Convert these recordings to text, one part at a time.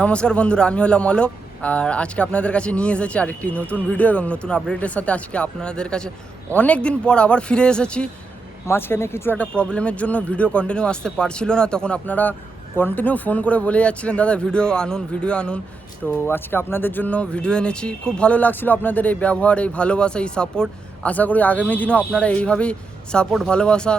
নমস্কার বন্ধুরা, আমি হলাম অলোক, আর আজকে আপনাদের কাছে নিয়ে এসেছি আরেকটি নতুন ভিডিও এবং নতুন আপডেটের সাথে আজকে আপনাদের কাছে অনেক দিন পর আবার ফিরে এসেছি। মাঝখানে কিছু একটা প্রবলেমের জন্য ভিডিও কন্টিনিউ আসতে পারছিল না, তখন আপনারা কন্টিনিউ ফোন করে বলে যাচ্ছিলেন, দাদা ভিডিও আনুন ভিডিও আনুন। তো আজকে আপনাদের জন্য ভিডিও এনেছি। খুব ভালো লাগছিল আপনাদের এই ব্যবহার, এই ভালোবাসা, এই সাপোর্ট আশা করি আগামী দিনেও আপনারা এইভাবেই সাপোর্ট ভালোবাসা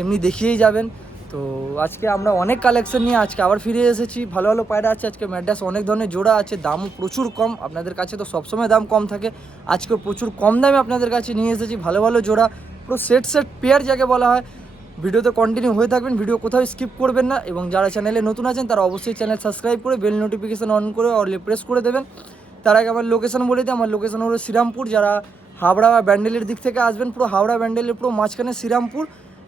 এমনি দেখিয়েই যাবেন। তো আজকে আমরা অনেক কালেকশন নিয়ে আজকে আবার ফিরে এসেছি। ভালো ভালো পায়রা আছে, আজকে ম্যাডাস অনেক ধরনের জোড়া আছে দামও প্রচুর কম। আপনাদের কাছে তো সবসময় দাম কম থাকে। আজকে প্রচুর কম দামে আপনাদের কাছে নিয়ে এসেছি ভালো ভালো জোড়া। পুরো সেট সেট পেয়ার যাকে বলা হয়। ভিডিওতে কন্টিনিউ হয়ে থাকবেন, ভিডিও কোথাও স্কিপ করবেন না। এবং যারা চ্যানেলে নতুন আছেন, তারা অবশ্যই চ্যানেল সাবস্ক্রাইব করে বেল নোটিফিকেশান অন করে অলি প্রেস করে দেবেন। তার আগে আমার লোকেশন বলে দিই, আমার লোকেশন হলো শ্রীরামপুর। যারা হাওড়া বা ব্যান্ডেলের দিক থেকে আসবেন, পুরো হাওড়া ব্যান্ডেলের পুরো মাঝখানে শ্রীরামপুর।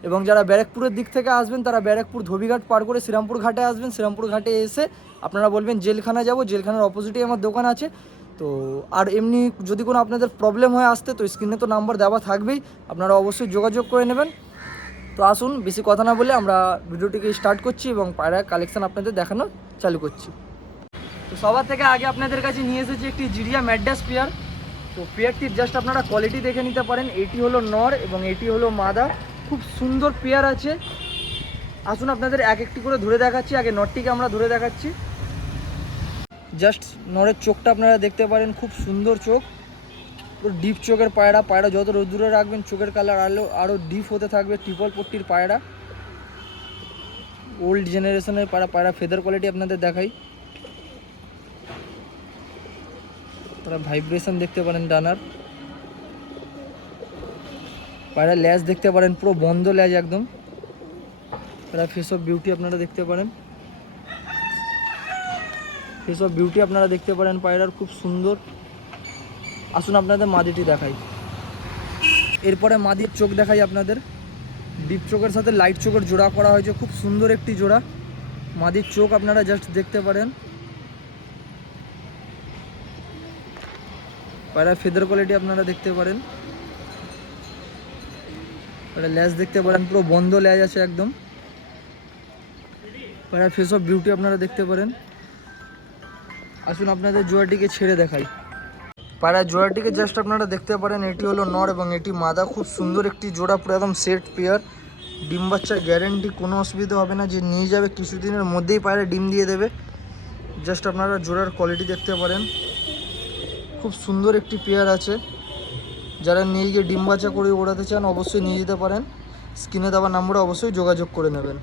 এবং যারা ব্যারাকপুরের দিক থেকে আসবেন, তারা ব্যারাকপুর ধোবিঘাট পার করে শ্রীরামপুর ঘাটে আসবেন। শ্রীরামপুর ঘাটে এসে আপনারা বলবেন জেলখানা যাব, জেলখানার অপোজিটেই আমার দোকান আছে। তো, আর এমনি যদি কোনো আপনাদের প্রবলেম হয় আসতে, তো স্ক্রিনে তো নাম্বার দেওয়া থাকবেই। আপনারা অবশ্যই যোগাযোগ করে নেবেন। তো আসুন, বেশি কথা না বলে আমরা ভিডিওটিকে স্টার্ট করছি এবং পায়রা কালেকশান আপনাদের দেখানো চালু করছি। তো সবার থেকে আগে আপনাদের কাছে নিয়ে এসেছি একটি জিরিয়া ম্যাডাস পেয়ার। তো পেয়ারটির জাস্ট আপনারা কোয়ালিটি দেখে নিতে পারেন। এটি হলো নর এবং এটি হলো মাদা খুব সুন্দর পেয়ার আছে। আসুন আপনাদের এক একটি করে ধরে দেখাচ্ছি। আগে নরটিকে আমরা ধরে দেখাচ্ছি। জাস্ট নরের চোখটা আপনারা দেখতে পারেন, খুব সুন্দর চোখ। পুরো ডিপ চোখের পায়রা। পায়রা যত রোদ্দুরে রাখবেন, চোখের কালার আরও আরও ডিপ হতে থাকবে ট্রিপল পট্টির পায়রা। ওল্ড জেনারেশনের পায়রা পায়রা ফেদার কোয়ালিটি আপনাদের দেখাই। তারা ভাইব্রেশন দেখতে পারেন ডানার। পায়রা ল্যাজ দেখতে পারেন, পুরো বন্ধ ল্যাজ একদম। পায়রা ফেস অফ বিউটি আপনারা দেখতে পারেন। ফেস অফ বিউটি আপনারা দেখতে পারেন, পায়রার খুব সুন্দর। আসুন আপনাদের মাদিটি দেখাই। এরপরে মাদির চোখ দেখাই আপনাদের। ডিপ চোখের সাথে লাইট চোখের জোড়া করা হয়েছে, খুব সুন্দর একটি জোড়া। মাদির চোখ আপনারা জাস্ট দেখতে পারেন। পায়রা ফেদার কোয়ালিটি আপনারা দেখতে পারেন। পায়রা ল্যাজ দেখতে পারেন, পুরো বন্ধ ল্যাজ আছে একদম। পায়রা ফেস অফ বিউটি আপনারা দেখতে পারেন। আসুন আপনাদের জোড়াটিকে ছেড়ে দেখাই। পায়রা জোড়াটিকে জাস্ট আপনারা দেখতে পারেন, এটি হলো নর এবং এটি মাদা। খুব সুন্দর একটি জোড়া, পুরো একদম সেট পেয়ার ডিম বাচ্চার গ্যারেন্টি কোনো অসুবিধা হবে না, যে নিয়ে যাবে কিছুদিনের মধ্যেই পায়রা ডিম দিয়ে দেবে। জাস্ট আপনারা জোড়ার কোয়ালিটি দেখতে পারেন। খুব সুন্দর একটি পেয়ার আছে। যারা নিয়ে গিয়ে ডিম বাচ্চা করে ওড়াতে চান, অবশ্যই নিয়ে যেতে পারেন। স্ক্রিনে দেওয়া নাম্বারে অবশ্যই যোগাযোগ করে নেবেন।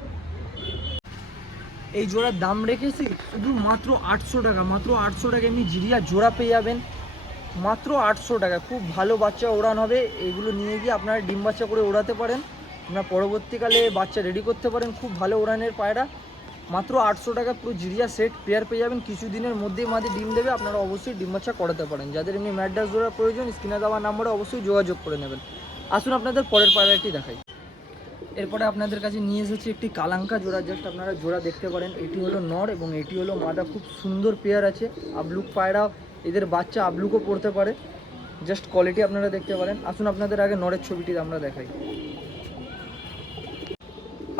এই জোড়ার দাম রেখেছি শুধু মাত্র আটশো টাকা। মাত্র আটশো টাকা এমনি জিরিয়া জোড়া পেয়ে যাবেন। মাত্র আটশো টাকা। খুব ভালো বাচ্চা ওড়ান হবে। এগুলো নিয়ে গিয়ে আপনারা ডিম বাচ্চা করে ওড়াতে পারেন। আপনারা পরবর্তীকালে বাচ্চা রেডি করতে পারেন। খুব ভালো ওড়ানের পায়রা। মাত্র আটশো টাকা পুরো জিরিয়া সেট পেয়ার পেয়ে যাবেন কিছু দিনের মধ্যেই মাঝে ডিম দেবে, আপনারা অবশ্যই ডিম বাচ্চা করাতে পারেন। যাদের এমনি ম্যাড্রাস জোড়ার প্রয়োজন, স্ক্রিনে দেওয়া নাম্বারে অবশ্যই যোগাযোগ করে নেবেন। আসুন আপনাদের পরের পায়রাটি দেখাই। এরপরে আপনাদের কাছে নিয়ে এসেছি একটি কালাঙ্কা জোড়া জাস্ট আপনারা জোড়া দেখতে পারেন। এটি হলো নর এবং এটি হলো মাদা, খুব সুন্দর পেয়ার আছে। আবলুক পায়রা, এদের বাচ্চা আবলুকও পড়তে পারে। জাস্ট কোয়ালিটি আপনারা দেখতে পারেন। আসুন আপনাদের আগে নরের ছবিটি আমরা দেখাই।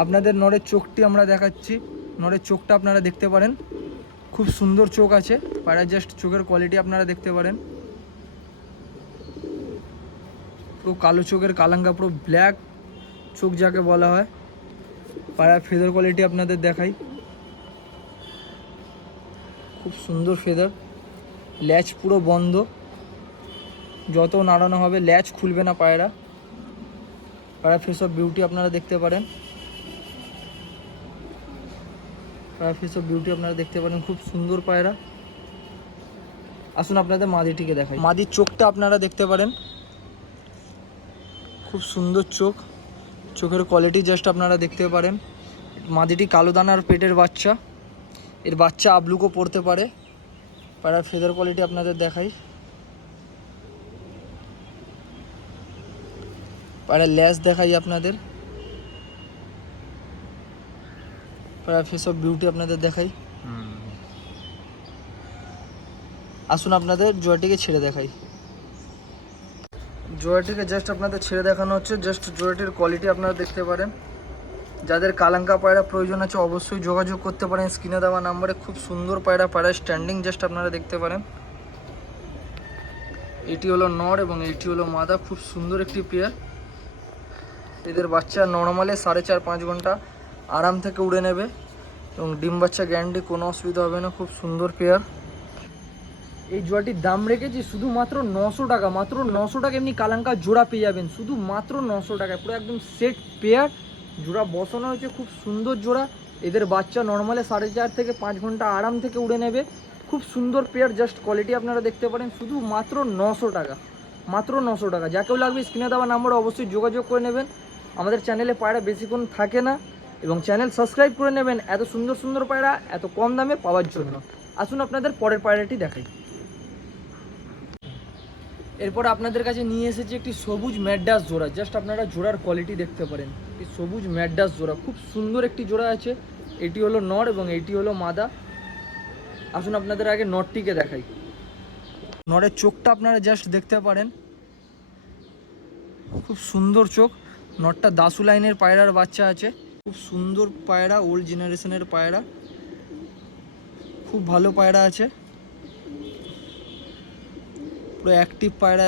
আপনাদের নরের চোখটি আমরা দেখাচ্ছি। নরের চোখটা আপনারা দেখতে পারেন। খুব সুন্দর চোখ আছে। পায়রা জাস্ট চোখের কোয়ালিটি আপনারা দেখতে পারেন। পুরো কালো চোখের কালাঙ্গা, পুরো ব্ল্যাক চোখ যাকে বলা হয়। পায়রা ফেদার কোয়ালিটি আপনাদের দেখাই। খুব সুন্দর ফেদার ল্যাচ পুরো বন্ধ। যত নাড়ানো হবে ল্যাচ খুলবে না পায়রা। পায়রা ফেস অফ বিউটি আপনারা দেখতে পারেন। পায়রা ফেস অফ বিউটি আপনারা দেখতে পারেন, খুব সুন্দর পায়রা। আসুন আপনাদের মাদিটিকে দেখাই। মাদির চোখটা আপনারা দেখতে পারেন। খুব সুন্দর চোখ। চোখের কোয়ালিটি জাস্ট আপনারা দেখতে পারেন। মাদিটি কালো দানার পেটের বাচ্চা। এর বাচ্চা আবলুকও পড়তে পারে। পায়রার ফেদার কোয়ালিটি আপনাদের দেখাই। পায়রার ল্যাস দেখাই আপনাদের পায়রার ফেস অফ বিউটি আপনাদের দেখাই। আসুন আপনাদের জোয়াটিকে ছেড়ে দেখাই। জোয়াটিকে জাস্ট আপনাদের ছেড়ে দেখানো হচ্ছে। জাস্ট জোয়াটির কোয়ালিটি আপনারা দেখতে পারেন। যাদের কালাঙ্কা পায়রা প্রয়োজন আছে অবশ্যই যোগাযোগ করতে পারেন। স্ক্রিনে দেওয়া নাম্বারে খুব সুন্দর পায়রা পায়রা স্ট্যান্ডিং জাস্ট আপনারা দেখতে পারেন। এটি হলো নর এবং এটি হলো মাদা। খুব সুন্দর একটি পেয়ার এদের বাচ্চা নর্মালে সাড়ে চার পাঁচ ঘণ্টা আরাম থেকে উড়ে নেবে এবং ডিম বাচ্চা গ্যারান্টি কোনো অসুবিধা হবে না, খুব সুন্দর পেয়ার এই জোড়াটির দাম রেখেছি শুধুমাত্র নশো টাকা, মাত্র নশো টাকা এমনি কালাঙ্কা জোড়া পেয়ে যাবেন শুধু মাত্র নশো টাকায় পুরো একদম সেট পেয়ার জোড়া বসানো হয়েছে, খুব সুন্দর জোড়া। এদের বাচ্চা নর্মালে সাড়ে চার থেকে পাঁচ ঘণ্টা আরাম থেকে উড়ে নেবে। খুব সুন্দর পেয়ার জাস্ট কোয়ালিটি আপনারা দেখতে পারেন শুধু মাত্র নশো টাকা, মাত্র নশো টাকা। যাকেও লাগবে স্ক্রিনে দেওয়া নাম্বারে অবশ্যই যোগাযোগ করে নেবেন। আমাদের চ্যানেলে পায়রা বেশিক্ষণ থাকে না। এবং চ্যানেল সাবস্ক্রাইব করে নেবেন এত সুন্দর সুন্দর পায়রা, এত কম দামে পাওয়ার জন্য। আসুন আপনাদের পরের পায়রাটি দেখাই। এরপর আপনাদের কাছে নিয়ে এসেছি একটি সবুজ ম্যাডাস জোড়া। জাস্ট আপনারা জোড়ার কোয়ালিটি দেখতে পারেন। একটি সবুজ ম্যাডাস জোড়া। খুব সুন্দর একটি জোড়া আছে। এটি হলো নর এবং এটি হলো মাদা। আসুন আপনাদের আগে নটটিকে দেখাই। নরের চোখটা আপনারা জাস্ট দেখতে পারেন। খুব সুন্দর চোখ। নটটা দাসু লাইনের পায়রার বাচ্চা আছে। খুব সুন্দর পায়রা ওল্ড জেনারেশনের পায়রা। খুব ভালো পায়রা আছে। পুরো অ্যাক্টিভ পায়রা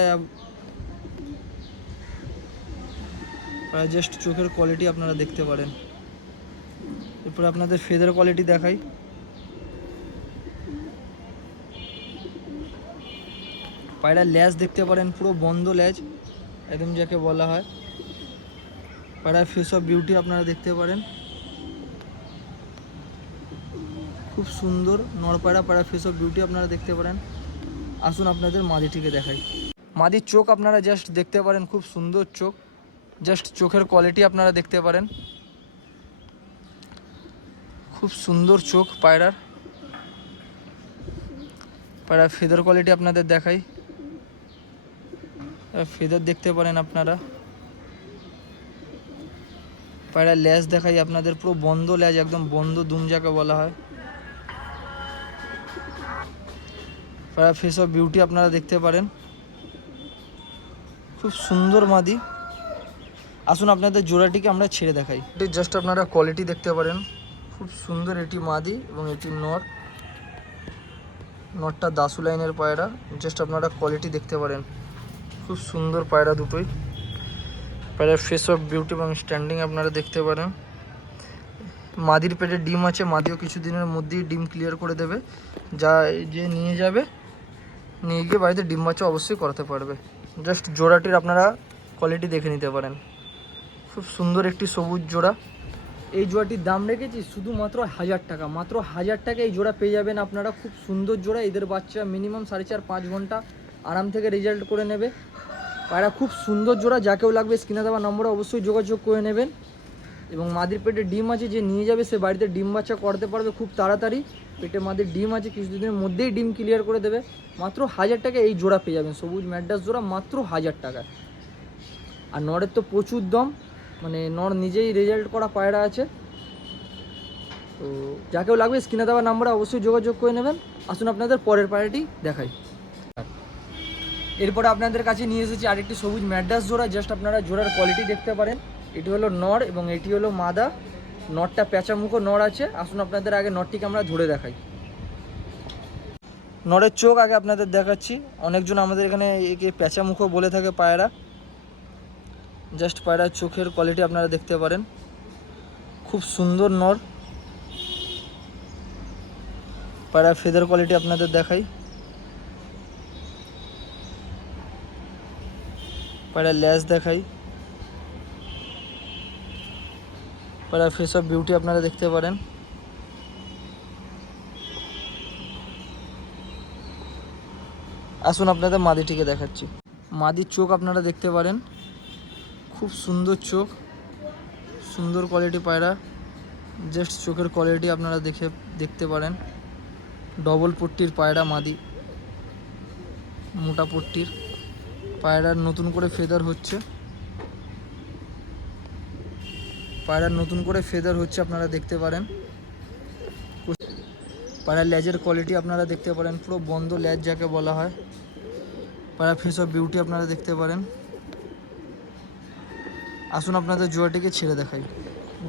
জাস্ট চোখের কোয়ালিটি আপনারা দেখতে পারেন। এরপরে আপনাদের ফেদার কোয়ালিটি দেখাই। পায়রার ল্যাজ দেখতে পারেন, পুরো বন্ধ ল্যাজ, একদম যাকে বলা হয়। পায়রার ফেস অফ বিউটি আপনারা দেখতে পারেন। খুব সুন্দর নরপায়রা পায়রা ফেস অফ বিউটি আপনারা দেখতে পারেন। আসুন আপনাদের মাদিটিকে দেখাই। মাদির চোখ আপনারা জাস্ট দেখতে পারেন, খুব সুন্দর চোখ। জাস্ট চোখের কোয়ালিটি আপনারা দেখতে পারেন। খুব সুন্দর চোখ পায়রার। পায়রার ফেদার কোয়ালিটি আপনাদের দেখাই। ফেদার দেখতে পারেন আপনারা। পায়রার ল্যাজ দেখাই, আপনাদের পুরো বন্ধ ল্যাজ একদম বন্ধ দুম যাকে বলা হয়। পায়রা ফেস অফ বিউটি আপনারা দেখতে পারেন। খুব সুন্দর মাদি। আসুন আপনাদের জোড়াটিকে আমরা ছেড়ে দেখাই। এটি জাস্ট আপনারা কোয়ালিটি দেখতে পারেন। খুব সুন্দর এটি মাদি এবং এটি নর। নটটা দাসু লাইনের পায়রা। জাস্ট আপনারা কোয়ালিটি দেখতে পারেন। খুব সুন্দর পায়রা দুটোই। পায়রার ফেস অফ বিউটি এবং স্ট্যান্ডিং আপনারা দেখতে পারেন। মাদির পেটে ডিম আছে, মাদিও কিছুদিনের মধ্যেই ডিম ক্লিয়ার করে দেবে। যা যে নিয়ে যাবে, নিয়ে গিয়ে বাড়িতে ডিম বাচ্চা অবশ্যই করাতে পারবে। জাস্ট জোড়াটির আপনারা কোয়ালিটি দেখে নিতে পারেন। খুব সুন্দর একটি সবুজ জোড়া। এই জোড়াটির দাম রেখেছি শুধুমাত্র হাজার টাকা। মাত্র হাজার টাকা এই জোড়া পেয়ে যাবেন আপনারা। খুব সুন্দর জোড়া। এদের বাচ্চা মিনিমাম সাড়ে চার পাঁচ ঘণ্টা আরাম থেকে রেজাল্ট করে নেবে। পায়রা খুব সুন্দর জোড়া, যাকেও লাগবে স্ক্রিনে দেওয়া নম্বরে অবশ্যই যোগাযোগ করে নেবেন। এবং মাদির পেটে ডিম আছে, যে নিয়ে যাবে, সে বাড়িতে ডিম বাচ্চা করতে পারবে খুব তাড়াতাড়ি। পেটে মাদির ডিম আছে, কিছুদিনের মধ্যেই ডিম ক্লিয়ার করে দেবে। মাত্র হাজার টাকা এই জোড়া পেয়ে যাবেন, সবুজ ম্যাডাস জোড়া, মাত্র হাজার টাকা আর নরের তো প্রচুর দম মানে নর নিজেই রেজাল্ট করা পায়রা আছে। তো যাকেও লাগবে স্ক্রিনে দেওয়া নাম্বারে অবশ্যই যোগাযোগ করে নেবেন। আসুন আপনাদের পরের পায়রাটি দেখাই। এরপরে আপনাদের কাছে নিয়ে এসেছি আরেকটি সবুজ ম্যাড্রাস জোড়া জাস্ট আপনারা জোড়ার কোয়ালিটি দেখতে পারেন। এটি হলো নর এবং এটি হলো মাদা। নটটা প্যাঁচামুখো মুখো নর আছে। আসুন আপনাদের আগে নটটিকে আমরা ধরে দেখাই। নরের চোখ আগে আপনাদের দেখাচ্ছি। অনেকজন আমাদের এখানে একে প্যাঁচামুখো বলে থাকে পায়রা। জাস্ট পায়রার চোখের কোয়ালিটি আপনারা দেখতে পারেন। খুব সুন্দর নর। পায়রার ফেদার কোয়ালিটি আপনাদের দেখাই। পায়রার ল্যাস দেখাই পায়রার ফেস অফ বিউটি আপনারা দেখতে পারেন আসুন আপনাদের মাদিটিকে দেখাচ্ছি মাদির চোখ আপনারা দেখতে পারেন খুব সুন্দর চোখ সুন্দর কোয়ালিটি পায়রা জাস্ট চোখের কোয়ালিটি আপনারা দেখে দেখতে পারেন ডবল পট্টির পায়রা মাদি মোটা পট্টির পায়রার নতুন করে ফেদার হচ্ছে। পায়রার নতুন করে ফেদার হচ্ছে আপনারা দেখতে পারেন। পায়রার ল্যাজের কোয়ালিটি আপনারা দেখতে পারেন, পুরো বন্ধ ল্যাজ যাকে বলা হয়। পায়রা ফেস অফ বিউটি আপনারা দেখতে পারেন। আসুন আপনাদের জোয়াটিকে ছেড়ে দেখাই।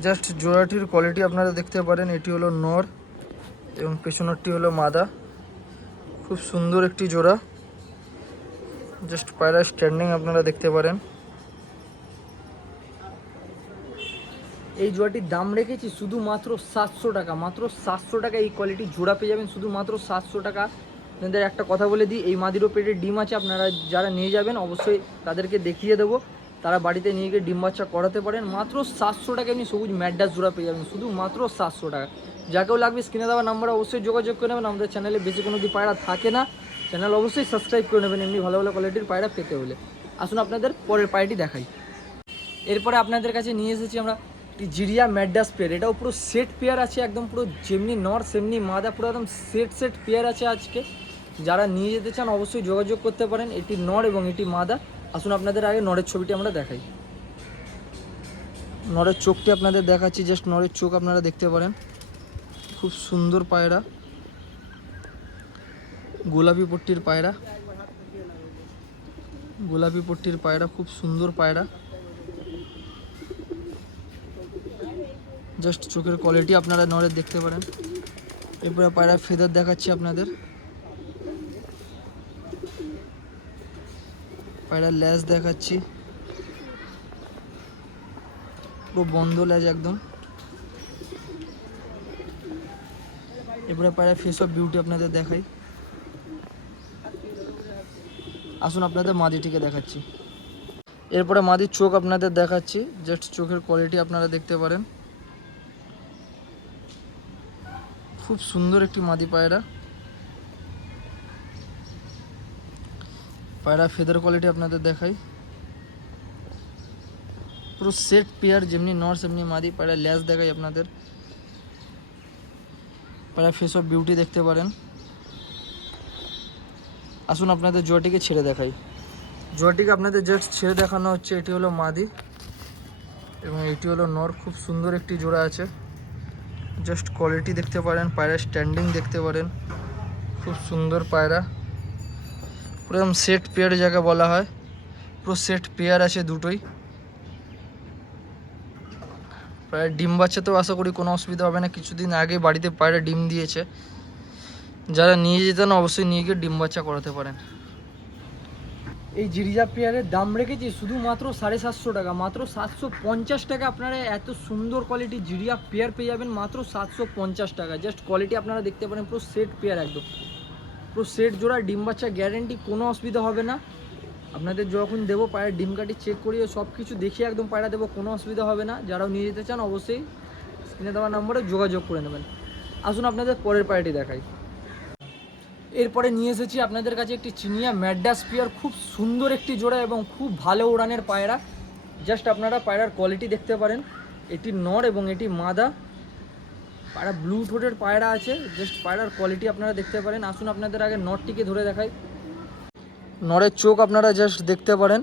জাস্ট জোড়াটির কোয়ালিটি আপনারা দেখতে পারেন, এটি হলো নর এবং পেছনেরটি হলো মাদা। খুব সুন্দর একটি জোড়া। জাস্ট পায়রা স্ট্যান্ডিং আপনারা দেখতে পারেন। এই জোড়াটির দাম রেখেছি শুধুমাত্র সাতশো টাকা। মাত্র সাতশো টাকা এই কোয়ালিটির জোড়া পেয়ে যাবেন। শুধুমাত্র সাতশো টাকা। আপনাদের একটা কথা বলে দিই, এই মাদিরও পেটের ডিম আছে, আপনারা যারা নিয়ে যাবেন, অবশ্যই তাদেরকে দেখিয়ে দেবো। তারা বাড়িতে নিয়ে গিয়ে ডিম বাচ্চা করাতে পারেন। মাত্র সাতশো টাকা আপনি সবুজ ম্যাডাস জোড়া পেয়ে যাবেন। শুধু মাত্র সাতশো টাকা। যাকেও লাগবে স্ক্রিনে দেওয়া নাম্বারে অবশ্যই যোগাযোগ করে নেবেন। আমাদের চ্যানেলে বেশি কোনো কি পায়রা থাকে না। চ্যানেল অবশ্যই সাবস্ক্রাইব করে নেবেন, এমনি ভালো ভালো কোয়ালিটির পায়রা পেতে হলে। আসুন আপনাদের পরের পায়রাটি দেখাই। এরপরে আপনাদের কাছে নিয়ে এসেছি আমরা জিরিয়া ম্যাডাস পেয়ার এটাও পুরো সেট পেয়ার আছে, একদম পুরো যেমনি নর সেমনি মাদা পুরো একদম সেট সেট পেয়ার আছে আজকে। যারা নিয়ে যেতে চান, অবশ্যই যোগাযোগ করতে পারেন, এটি নর এবং এটি মাদা আসুন আপনাদের আগে নরের ছবিটি আমরা দেখাই। নরের চোখটি আপনাদের দেখাচ্ছি জাস্ট নরের চোখ আপনারা দেখতে পারেন। খুব সুন্দর পায়রা। গোলাপি পট্টির পায়রা। গোলাপি পট্টির পায়রা, খুব সুন্দর পায়রা। জাস্ট চোখের কোয়ালিটি আপনারা নড়ে দেখতে পারেন। এরপরে পায়রা ফেদার দেখাচ্ছি আপনাদের। পায়রার ল্যাজ দেখাচ্ছি। পুরো বন্ধ ল্যাজ একদম। এরপরে পায়রা ফেস অফ বিউটি আপনাদের দেখাই। আসুন আপনাদের মাদিটিকে দেখাচ্ছি। এরপরে মাদির চোখ আপনাদের দেখাচ্ছি জাস্ট চোখের কোয়ালিটি আপনারা দেখতে পারেন। খুব সুন্দর একটি মাদি পায়রা। পায়রা ফেদার কোয়ালিটি আপনাদের দেখাই। পুরো সেট পেয়ার যেমনি নর্স এমনি মাদি, পায়রা ল্যাস দেখাই আপনাদের। পায়রা ফেস অফ বিউটি দেখতে পারেন। আসুন আপনাদের জোয়াটিকে ছেড়ে দেখাই। জোয়াটিকে আপনাদের জাস্ট ছেড়ে দেখানো হচ্ছে, এটি হলো মাদি এবং এটি হলো নর। খুব সুন্দর একটি জোড়া আছে। জাস্ট কোয়ালিটি দেখতে পারেন, পায়রা স্ট্যান্ডিং দেখতে পারেন। খুব সুন্দর পায়রা। পুরো সেট পেয়ার যাকে বলা হয়। পুরো সেট পেয়ার আছে দুটোই। প্রায় ডিম বাচ্চাতেও আশা করি কোনো অসুবিধা হবে না। কিছুদিন আগে বাড়িতে পায়রা ডিম দিয়েছে। যারা নিয়ে যেতেন অবশ্যই নিয়ে গিয়ে ডিম বাচ্চা করাতে পারেন। এই জিরিজা পেয়ারের দাম রেখেছি শুধুমাত্র সাড়ে সাতশো টাকা। মাত্র সাতশো পঞ্চাশ টাকা আপনারা এত সুন্দর কোয়ালিটি জিরিয়া পেয়ার পেয়ে যাবেন মাত্র সাতশো পঞ্চাশ টাকা। জাস্ট কোয়ালিটি আপনারা দেখতে পারেন, পুরো সেট পেয়ার একদম। পুরো সেট জোড়া, ডিম বাচ্চা গ্যারেন্টি কোনো অসুবিধা হবে না। আপনাদের যখন দেবো পায়ের ডিম কাটি চেক করিয়ে সব কিছু দেখিয়ে একদম পায়রা দেবো, কোনো অসুবিধা হবে না। যারাও নিয়ে যেতে চান অবশ্যই স্ক্রিনে দেওয়া নম্বরে যোগাযোগ করে নেবেন। আসুন আপনাদের পরের পায়রাটি দেখাই। এরপরে নিয়ে এসেছি আপনাদের কাছে একটি চিনিয়া ম্যাডাস পিয়ার, খুব সুন্দর একটি জোড়া এবং খুব ভালো উড়ানের পায়রা। জাস্ট আপনারা পায়রার কোয়ালিটি দেখতে পারেন। এটি নর এবং এটি মাদা। পায়রা ব্লু ঠোঁটের পায়রা আছে। জাস্ট পায়রার কোয়ালিটি আপনারা দেখতে পারেন। আসুন আপনাদের আগে নরটিকে ধরে দেখাই। নরের চোখ আপনারা জাস্ট দেখতে পারেন।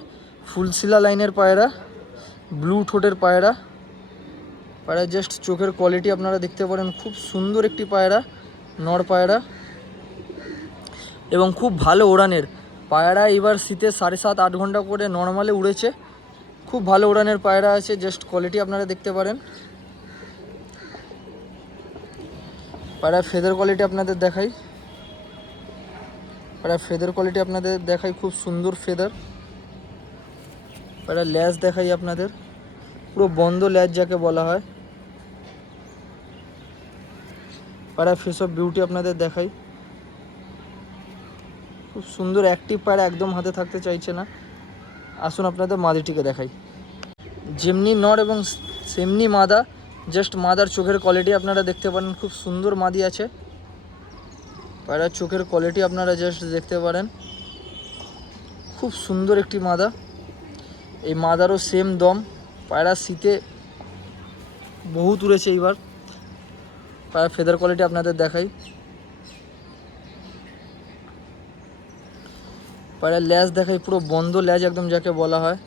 ফুলশিলা লাইনের পায়রা ব্লু ঠোঁটের পায়রা। পায়রা জাস্ট চোখের কোয়ালিটি আপনারা দেখতে পারেন। খুব সুন্দর একটি পায়রা, নর পায়রা। এবং খুব ভালো ওড়ানের। পায়রা এবার শীতে সাড়ে সাত, আট ঘণ্টা করে নর্মালে উড়েছে। খুব ভালো ওড়ানের পায়রা আছে জাস্ট কোয়ালিটি আপনারা দেখতে পারেন। পায়রা ফেদার কোয়ালিটি আপনাদের দেখাই। পায়রা ফেদার কোয়ালিটি আপনাদের দেখাই, খুব সুন্দর ফেদার পায়রা ল্যাজ দেখাই আপনাদের। পুরো বন্ধ ল্যাজ যাকে বলা হয়। পায়রা ফেস অফ বিউটি আপনাদের দেখাই। খুব সুন্দর অ্যাক্টিভ পায়রা একদম হাতে থাকতে চাইছে না। আসুন আপনাদের মাদিটিকে দেখাই। যেমনি নর এবং সেমনি মাদা জাস্ট মাদার চোখের কোয়ালিটি আপনারা দেখতে পারেন, খুব সুন্দর মাদি আছে। পায়রার চোখের কোয়ালিটি আপনারা জাস্ট দেখতে পারেন। খুব সুন্দর একটি মাদা। এই মাদারও সেম দম। পায়রা শীতে বহুত উড়েছে এইবার। পায়রা ফেদার কোয়ালিটি আপনাদের দেখাই। পায়রা ল্যাজ দেখাই পুরো বন্ধ ল্যাজ একদম যাকে বলা হয়।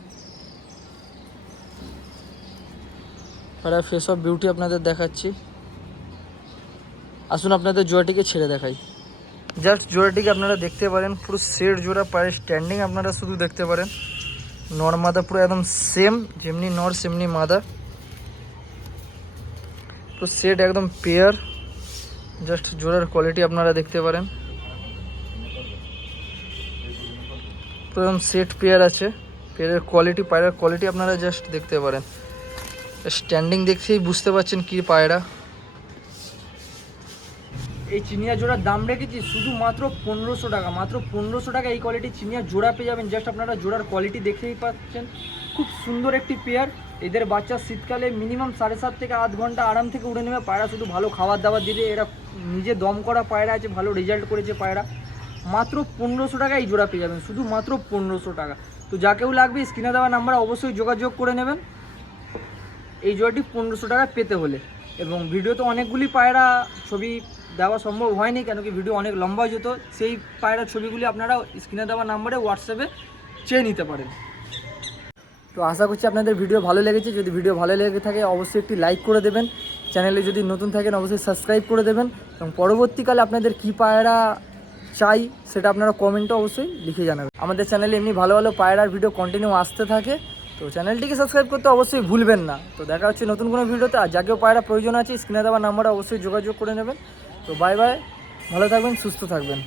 পায়রা ফেস অফ বিউটি আপনাদের দেখাচ্ছি। আসুন আপনাদের জোড়াটিকে ছেড়ে দেখাই। জাস্ট জোড়াটিকে আপনারা দেখতে পারেন, পুরো সেট জোড়া পায়ের স্ট্যান্ডিং আপনারা শুধু দেখতে পারেন। নর মাদা পুরো একদম সেম যেমনি নর সেমনি মাদা তো সেট একদম পেয়ার জাস্ট জোড়ার কোয়ালিটি আপনারা দেখতে পারেন। প্রথম সেট পেয়ার আছে। পেয়ারের কোয়ালিটি পায়রার কোয়ালিটি আপনারা জাস্ট দেখতে পারেন। স্ট্যান্ডিং দেখছেই বুঝতে পারছেন কি পায়রা। এই চিনিয়া জোড়ার দাম রেখেছি শুধুমাত্র পনেরোশো টাকা। মাত্র পনেরোশো টাকা এই কোয়ালিটি চিনিয়া জোড়া পেয়ে যাবেন। জাস্ট আপনারা জোড়ার কোয়ালিটি দেখতেই পাচ্ছেন। খুব সুন্দর একটি পেয়ার এদের বাচ্চা শীতকালে মিনিমাম সাড়ে সাত থেকে আধ ঘণ্টা আরাম থেকে উড়ে নেবে। পায়রা শুধু ভালো খাবার দাবার দিলে এরা নিজে দম করা পায়রা আছে, ভালো রেজাল্ট করেছে পায়রা। মাত্র পনেরোশো টাকা এই জোড়া পেয়ে যাবেন, শুধু মাত্র পনেরোশো টাকা। তো যাকেও লাগবে স্ক্রিনে দেওয়া নাম্বার অবশ্যই যোগাযোগ করে নেবেন। এই জোড়াটি পনেরোশো টাকা পেতে হলে। এবং ভিডিওতে অনেকগুলি পায়রা ছবি দেওয়া সম্ভব হয়নি, কেন কি ভিডিও অনেক লম্বা যেত। সেই পায়রার ছবিগুলি আপনারা স্ক্রিনে দেওয়া নাম্বারে হোয়াটসঅ্যাপে চেয়ে নিতে পারেন। তো আশা করছি আপনাদের ভিডিও ভালো লেগেছে। যদি ভিডিও ভালো লেগে থাকে, অবশ্যই একটি লাইক করে দেবেন। চ্যানেলে যদি নতুন থাকেন, অবশ্যই সাবস্ক্রাইব করে দেবেন। এবং পরবর্তীকালে আপনাদের কী পায়রা চাই সেটা আপনারা কমেন্টও অবশ্যই লিখে জানাবেন। আমাদের চ্যানেলে এমনি ভালো ভালো পায়রার ভিডিও কন্টিনিউ আসতে থাকে, তো চ্যানেলটিকে সাবস্ক্রাইব করতে অবশ্যই ভুলবেন না। তো দেখা হচ্ছে নতুন কোনো ভিডিওতে, আর যাকেও পায়রা প্রয়োজন আছে স্ক্রিনে দেওয়া নাম্বারে অবশ্যই যোগাযোগ করে নেবেন। তো বাই বাই ভালো থাকবেন, সুস্থ থাকবেন।